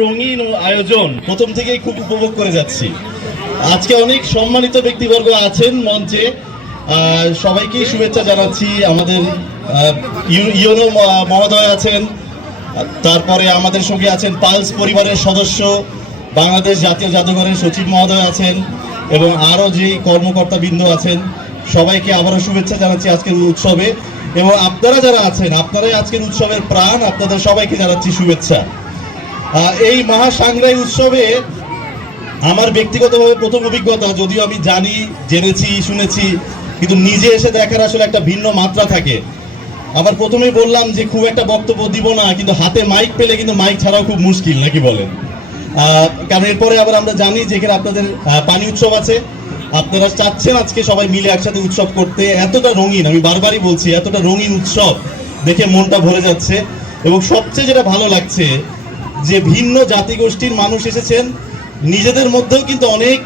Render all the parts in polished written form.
রঙিন আয়োজন প্রথম থেকেই খুব উপভোগ করে যাচ্ছি। আজকে অনেক সম্মানিত ব্যক্তিবর্গ আছেন মঞ্চে, সবাইকেই শুভেচ্ছা জানাচ্ছি। আমাদের ইউনো মহোদয় আছেন, তারপরে আমাদের সঙ্গে আছেন পালস পরিবারের সদস্য, বাংলাদেশ জাতীয় জাদুঘরের সচিব মহোদয় আছেন এবং আরও যে কর্মকর্তাবৃন্দ আছেন, সবাইকে আবারও শুভেচ্ছা জানাচ্ছি আজকের উৎসবে। এবং আপনারা যারা আছেন, আপনারাই আজকের উৎসবের প্রাণ, আপনাদের সবাইকে জানাচ্ছি শুভেচ্ছা। এই মহাসাংগ্রাই উৎসবে আমার ব্যক্তিগতভাবে প্রথম অভিজ্ঞতা, যদিও আমি জানি, জেনেছি, শুনেছি, কিন্তু নিজে এসে দেখার আসলে একটা ভিন্ন মাত্রা থাকে। আবার প্রথমেই বললাম যে খুব একটা বক্তব্য দিব না, কিন্তু হাতে মাইক পেলে কিন্তু মাইক ছাড়াও খুব মুশকিল, নাকি বলেন? কারণ এরপরে আবার আমরা জানি যে এখানে আপনাদের পানি উৎসব আছে, আপনারা চাচ্ছেন আজকে সবাই মিলে একসাথে উৎসব করতে। এতটা রঙিন, আমি বারবারই বলছি, এতটা রঙিন উৎসব দেখে মনটা ভরে যাচ্ছে। এবং সবচেয়ে যেটা ভালো লাগছে যে ভিন্ন জাতিগোষ্ঠীর মানুষ এসেছেন, নিজেদের মধ্যেও কিন্তু অনেক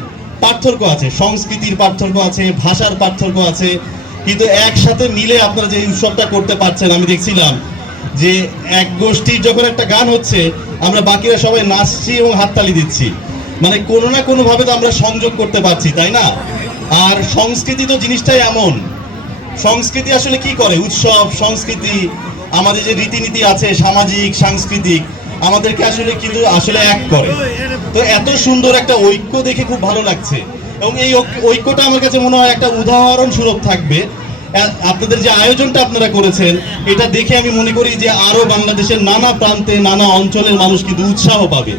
পার্থক্য আছে, সংস্কৃতির পার্থক্য আছে, ভাষার পার্থক্য আছে, কিন্তু একসাথে মিলে আপনারা যে উৎসবটা করতে পারছেন। আমি দেখছিলাম যে এক গোষ্ঠীর যখন একটা গান হচ্ছে, আমরা বাকিরা সবাই নাচছি এবং হাততালি দিচ্ছি, মানে কোনো না কোনোভাবে তো আমরা সংযোগ করতে পারছি, তাই না? আর সংস্কৃতি তো জিনিসটাই এমন, সংস্কৃতি আসলে কি করে, উৎসব সংস্কৃতি আমাদের যে রীতিনীতি আছে সামাজিক সাংস্কৃতিক, আমাদেরকে আসলে এক করে। তো এত সুন্দর একটা ঐক্য দেখে খুব ভালো লাগছে। এবং এই ঐক্যটা আমার কাছে মনে হয় একটা উদাহরণ স্বরূপ থাকবে। আপনাদের যে আয়োজনটা আপনারা করেছেন, এটা দেখে আমি মনে করি যে আরো বাংলাদেশের নানা প্রান্তে নানা অঞ্চলের মানুষ কিন্তু উৎসাহ পাবে।